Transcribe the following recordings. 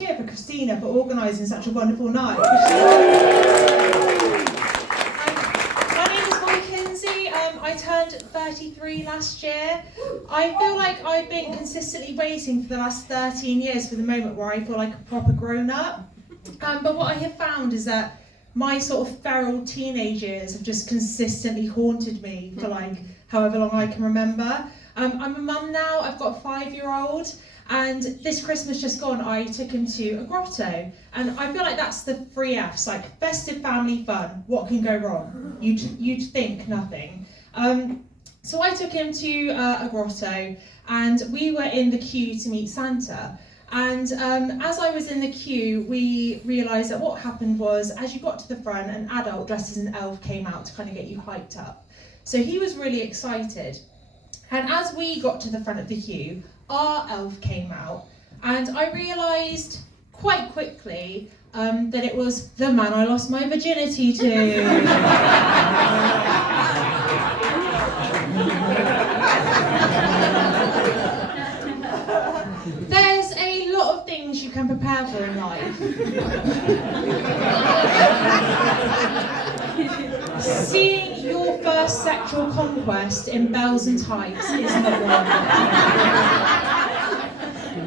Cheer for Christina for organising such a wonderful night. My name is Kinsey. I turned 33 last year. I feel like I've been consistently waiting for the last 13 years for the moment where I feel like a proper grown-up. But what I have found is that my sort of feral teenage years have just consistently haunted me for like however long I can remember. I'm a mum now, I've got a 5-year-old, and this Christmas just gone I took him to a grotto, and I feel like that's the 3 Fs, like festive family fun. What can go wrong? You'd think nothing. So I took him to a grotto, and we were in the queue to meet Santa. And as I was in the queue, we realised that what happened was, as you got to the front, an adult dressed as an elf came out to kind of get you hyped up. So he was really excited. And as we got to the front of the queue, our elf came out, and I realised quite quickly that it was the man I lost my virginity to. There's a lot of things you can prepare for in life. Seeing your first sexual conquest in bells and tights is not one.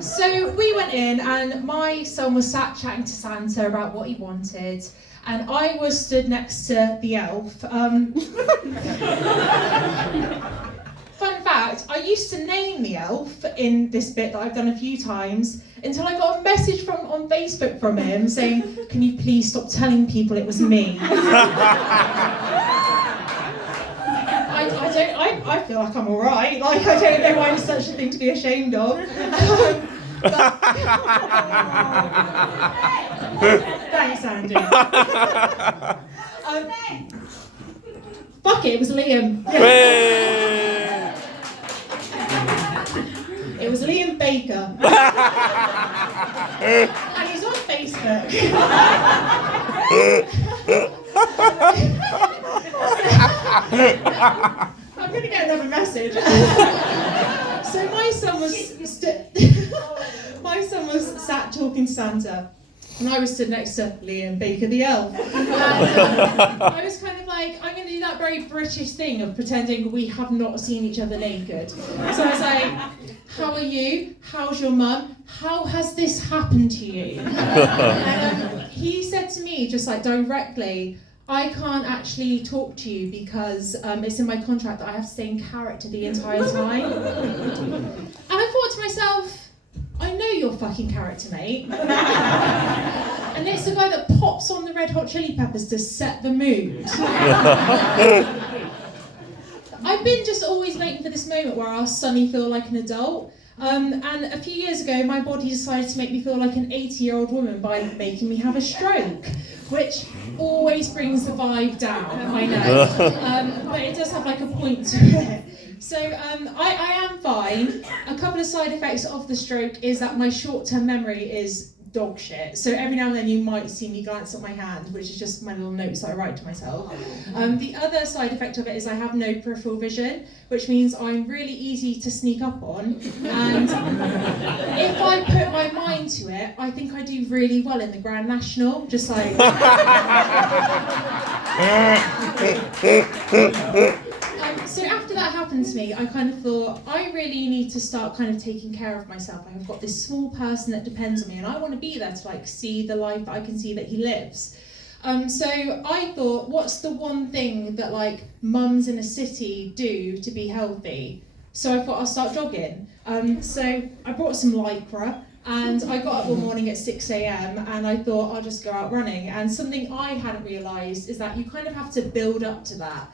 So we went in, and my son was sat chatting to Santa about what he wanted, and I was stood next to the elf. Fun fact, I used to name the elf in this bit that I've done a few times until I got a message on Facebook from him saying, "Can you please stop telling people it was me?" I feel like I'm alright, like I don't know why it's such a thing to be ashamed of. Thanks, Andy. Fuck it, it was Liam. It was Liam Baker. And he's on Facebook. I'm going to get another message. So my son was sat talking to Santa, and I was stood next to Liam Baker the elf. And I was kind of like, I'm going to do that very British thing of pretending we have not seen each other naked. So I was like, "How are you? How's your mum? How has this happened to you?" And he said to me, just like directly, "I can't actually talk to you because it's in my contract that I have to stay in character the entire time." And I thought to myself, I know your fucking character, mate. And it's the guy that pops on the Red Hot Chili Peppers to set the mood. I've been just always waiting for this moment where I'll suddenly feel like an adult. And a few years ago, my body decided to make me feel like an 80-year-old woman by making me have a stroke, which always brings the vibe down, I know. But it does have like a point to it. So I am fine. A couple of side effects of the stroke is that my short-term memory is dog shit. So every now and then you might see me glance at my hand, which is just my little notes that I write to myself. The other side effect of it is I have no peripheral vision, which means I'm really easy to sneak up on. And if I put my mind to it, I think I do really well in the Grand National, just like... So after that happened to me, I kind of thought, I really need to start kind of taking care of myself. I've got this small person that depends on me, and I want to be there to like see the life that I can see that he lives. So I thought, what's the one thing that like mums in a city do to be healthy? So I thought I'll start jogging. So I brought some Lycra, and I got up one morning at 6 a.m. and I thought I'll just go out running. And something I hadn't realised is that you kind of have to build up to that.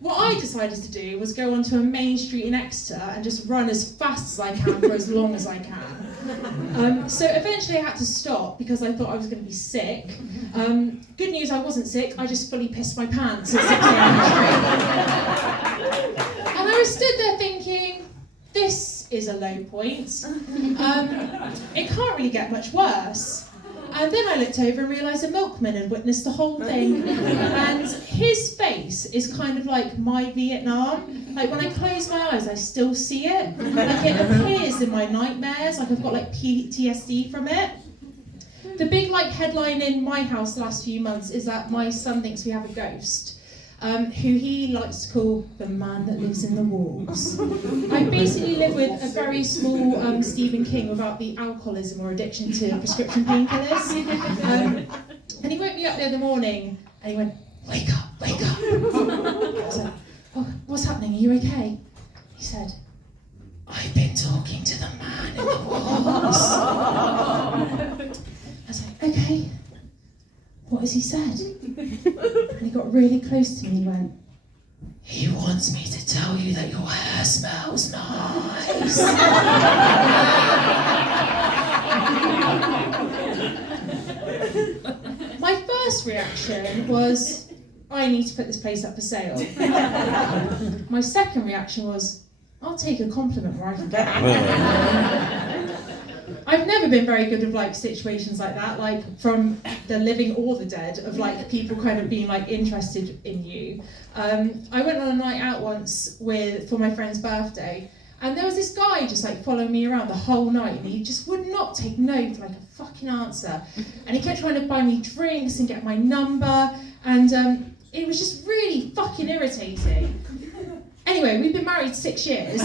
What I decided to do was go onto a main street in Exeter and just run as fast as I can for as long as I can. So eventually I had to stop because I thought I was going to be sick. Good news, I wasn't sick, I just fully pissed my pants at 6 a.m. And I was stood there thinking, this is a low point. It can't really get much worse. And then I looked over and realised a milkman had witnessed the whole thing. And his face is kind of like my Vietnam. Like when I close my eyes, I still see it. Like it appears in my nightmares, like I've got like PTSD from it. The big like headline in my house the last few months is that my son thinks we have a ghost, who he likes to call the man that lives in the walls. I basically live with a very small Stephen King without the alcoholism or addiction to prescription painkillers. And he woke me up the other morning and he went, wake up, wake up. I was like, oh, what's happening? Are you okay? He said, I've been talking to the man in the walls. I was like, okay, what has he said? And he got really close to me and went, he wants me to tell you that your hair smells nice. My first reaction was, I need to put this place up for sale. My second reaction was, I'll take a compliment where I can get it. I've never been very good with like situations like that, like from the living or the dead, of like people kind of being like interested in you. I went on a night out once for my friend's birthday, and there was this guy just like following me around the whole night, and he just would not take no for like a fucking answer. And he kept trying to buy me drinks and get my number, and it was just really fucking irritating. Anyway, we've been married 6 years.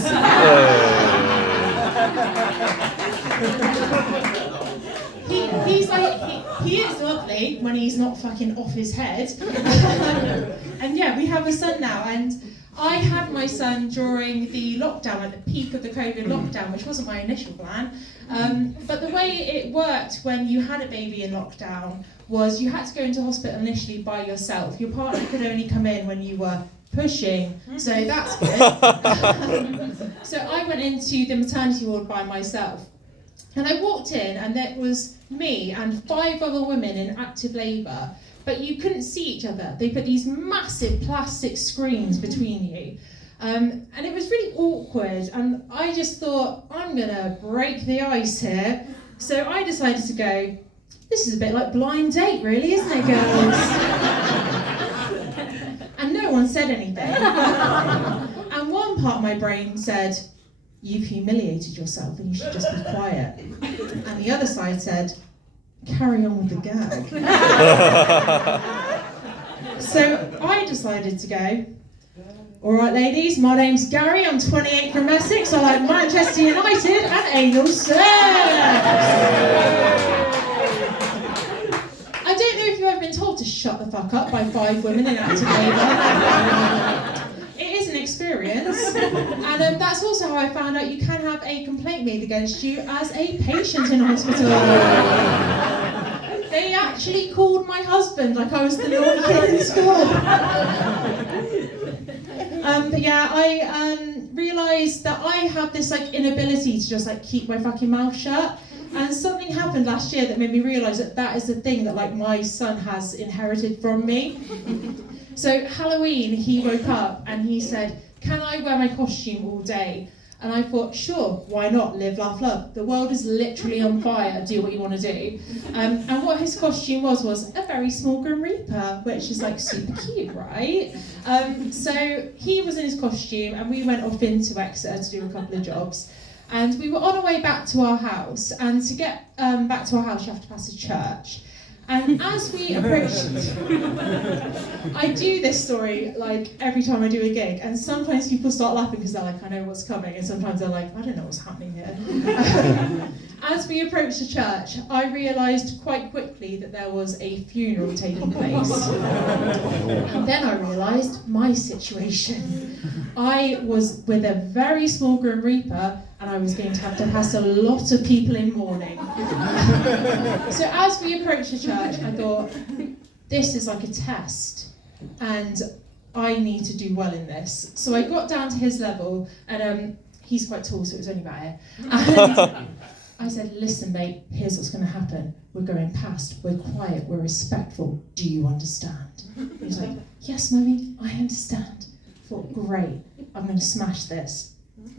He is lovely when he's not fucking off his head. And yeah, we have a son now, and I had my son during the lockdown, at the peak of the COVID lockdown, which wasn't my initial plan. But the way it worked when you had a baby in lockdown was you had to go into hospital initially by yourself. Your partner could only come in when you were pushing, so that's good. So I went into the maternity ward by myself, and I walked in and there was me and 5 other women in active labour, but you couldn't see each other. They put these massive plastic screens between you, and it was really awkward, and I just thought, I'm gonna break the ice here. So I decided to go, this is a bit like Blind Date really, isn't it, girls? And no one said anything. And one part of my brain said, you've humiliated yourself and you should just be quiet. And the other side said, carry on with the gag. So I decided to go, all right ladies, my name's Gary, I'm 28 from Essex, I like Manchester United and anal sex. I don't know if you've ever been told to shut the fuck up by 5 women in active labour. It is an experience, and that's also how I found out you can have a complaint made against you as a patient in a hospital. They actually called my husband like I was the naughty kid in school. But yeah, I realised that I have this like inability to just like keep my fucking mouth shut. And something happened last year that made me realise that that is the thing that like my son has inherited from me. So Halloween, he woke up and he said, can I wear my costume all day? And I thought, sure, why not? Live, laugh, love. The world is literally on fire, do what you want to do. And what his costume was a very small Grim Reaper, which is like super cute, right? So he was in his costume and we went off into Exeter to do a couple of jobs. And we were on our way back to our house, and to get back to our house you have to pass a church. And as we approached, I do this story like every time I do a gig, and sometimes people start laughing because they're like, I know what's coming, and sometimes they're like, I don't know what's happening here. As we approached the church, I realised quite quickly that there was a funeral taking place. And then I realised my situation. I was with a very small Grim Reaper, and I was going to have to pass a lot of people in mourning. So as we approached the church, I thought, this is like a test, and I need to do well in this. So I got down to his level, and he's quite tall, so it was only about here. And I said, listen mate, here's what's going to happen. We're going past, we're quiet, we're respectful. Do you understand? He was like, yes mummy, I understand. I thought, great, I'm going to smash this.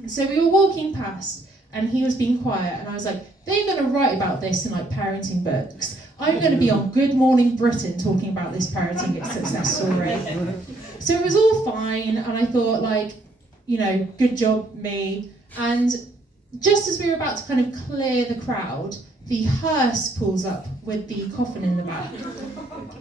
So we were walking past, and he was being quiet, and I was like, they're going to write about this in like parenting books. I'm going to be on Good Morning Britain talking about this parenting success story. So it was all fine, and I thought, like, you know, good job, me. And just as we were about to kind of clear the crowd, the hearse pulls up with the coffin in the back.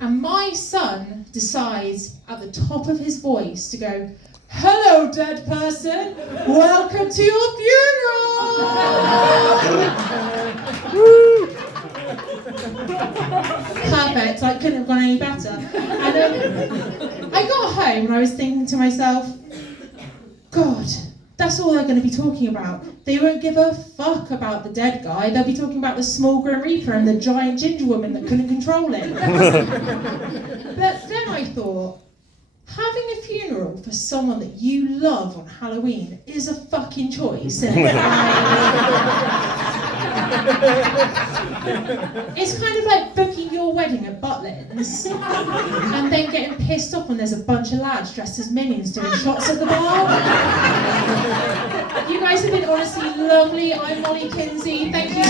And my son decides at the top of his voice to go, "Hello, dead person, welcome to your funeral!" Perfect, I couldn't have gone any better. And I got home and I was thinking to myself, God, that's all they're going to be talking about. They won't give a fuck about the dead guy. They'll be talking about the small Grim Reaper and the giant ginger woman that couldn't control him. But then I thought, having a funeral for someone that you love on Halloween is a fucking choice. It's kind of like booking your wedding at Butlins and then getting pissed off when there's a bunch of lads dressed as minions doing shots at the bar. You guys have been honestly lovely. I'm Molly Kinsey. Thank you